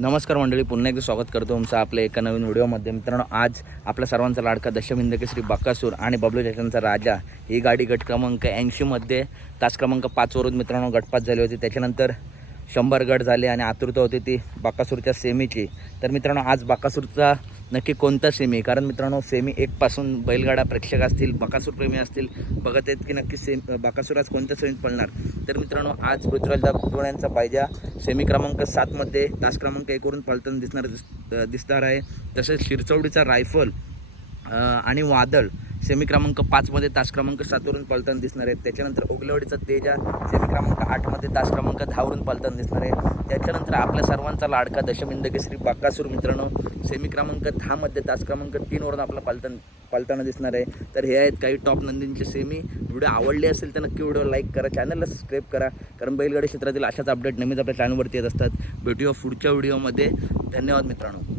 नमस्कार मंडळी पुन्हा एकदा स्वागत करतो तुमचं आपल्या एका नवीन व्हिडिओमध्ये. मित्रांनो आज आपल्या सर्वांचा लाडका दशमिंद केसरी बाकासूर आणि बबलू जॅशनचा राजा ही गाडी गट क्रमांक ऐंशीमध्ये तास क्रमांक पाचवरून मित्रांनो गटपात झाली होती. त्याच्यानंतर शंभर गट झाले आणि आतुरता होती ती बाकासूरच्या सेमीची. तर मित्रांनो आज बाकासूरचा नक्की कोणता सेमी कारण मित्रांनो सेमी एकपासून बैलगाडा प्रेक्षक असतील बकासूर प्रेमी असतील बघत आहेत की नक्की सेम बाकासूर आज कोणत्या सेमीत पळणार? तर मित्रांनो आज पृथ्वीराजदा कुटुंबांचा पायजा सेमी क्रमांक सातमध्ये तास क्रमांक एकवरून पळताना दिसणार दिस दिसणार आहे. तसेच शिरचौडीचा रायफल आणि वादळ सेमी क्रमांक पाचमध्ये तास क्रमांक सातवरून पळताना दिसणार आहेत त्याच्यानंतर ओगलवाडीचा तेजा सेमी क्रमांक मध्ये तास क्रमांक दहावरून पालताना दिसणार आहे. त्याच्यानंतर आपल्या सर्वांचा लाडका दशमिंद श्री बाकासूर मित्रांनो सेमी क्रमांक दहामध्ये तास क्रमांक तीनवरून आपला पळताना पालताना दिसणार आहे. तर हे आहेत काही टॉप नंदींचे सेमी व्हिडिओ आवडले असेल तर नक्की व्हिडिओ लाईक करा चॅनलला सबस्क्राईब करा. कारण बैलगाडी क्षेत्रातील अशाच अपडेट नेहमीच आपल्या चॅनलवरती येत असतात. भेटूया पुढच्या व्हिडिओमध्ये धन्यवाद मित्रांनो.